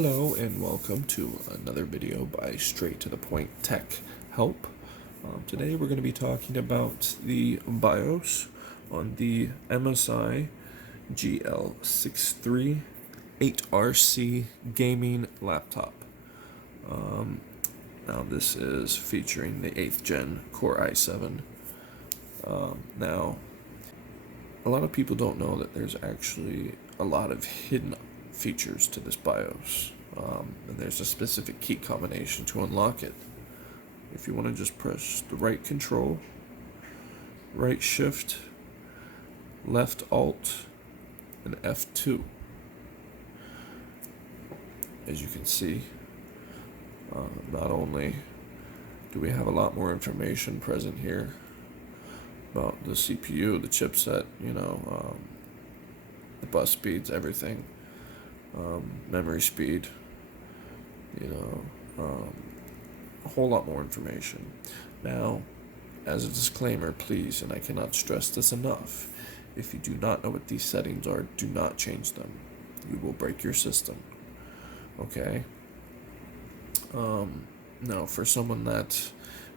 Hello and welcome to another video by Straight to the Point Tech Help. Today we're going to be talking about the BIOS on the MSI GL63-8RC gaming laptop. Now this is featuring the 8th gen Core i7. Now a lot of people don't know that there's actually a lot of hidden features to this BIOS, and there's a specific key combination to unlock it. If you want to just press the right control, right shift, left alt, and F2. As you can see, not only do we have a lot more information present here about the CPU, the chipset, the bus speeds, everything, memory speed, a whole lot more information. Now, as a disclaimer, please, and I cannot stress this enough, if you do not know what these settings are, do not change them. You will break your system. Okay? Now, for someone that,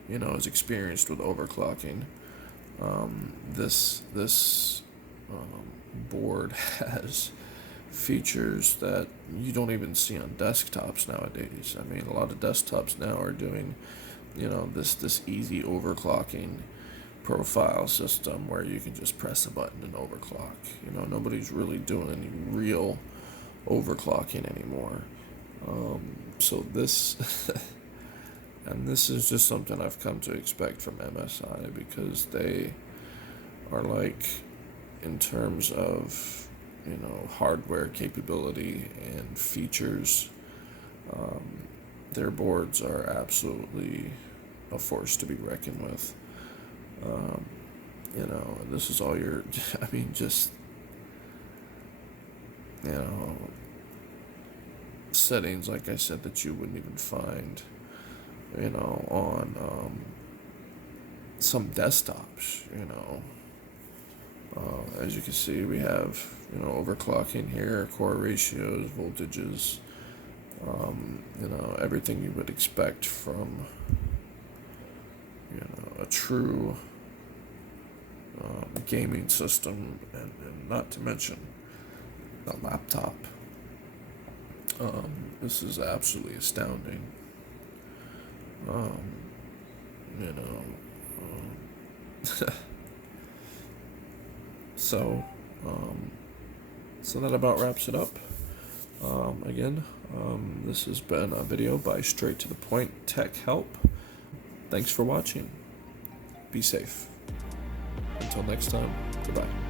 is experienced with overclocking, this board has features that you don't even see on desktops nowadays. I mean, a lot of desktops now are doing, this easy overclocking profile system where you can just press a button and overclock. Nobody's really doing any real overclocking anymore. So this, and this is just something I've come to expect from MSI, because they are like, in terms of hardware capability and features, their boards are absolutely a force to be reckoned with. This is all your, settings, like I said, that you wouldn't even find, on some desktops, as you can see, we have, overclocking here, core ratios, voltages, everything you would expect from, a true gaming system, and not to mention a laptop. This is absolutely astounding. So that about wraps it up. Again, this has been a video by Straight to the Point Tech Help. Thanks for watching. Be safe. Until next time, goodbye.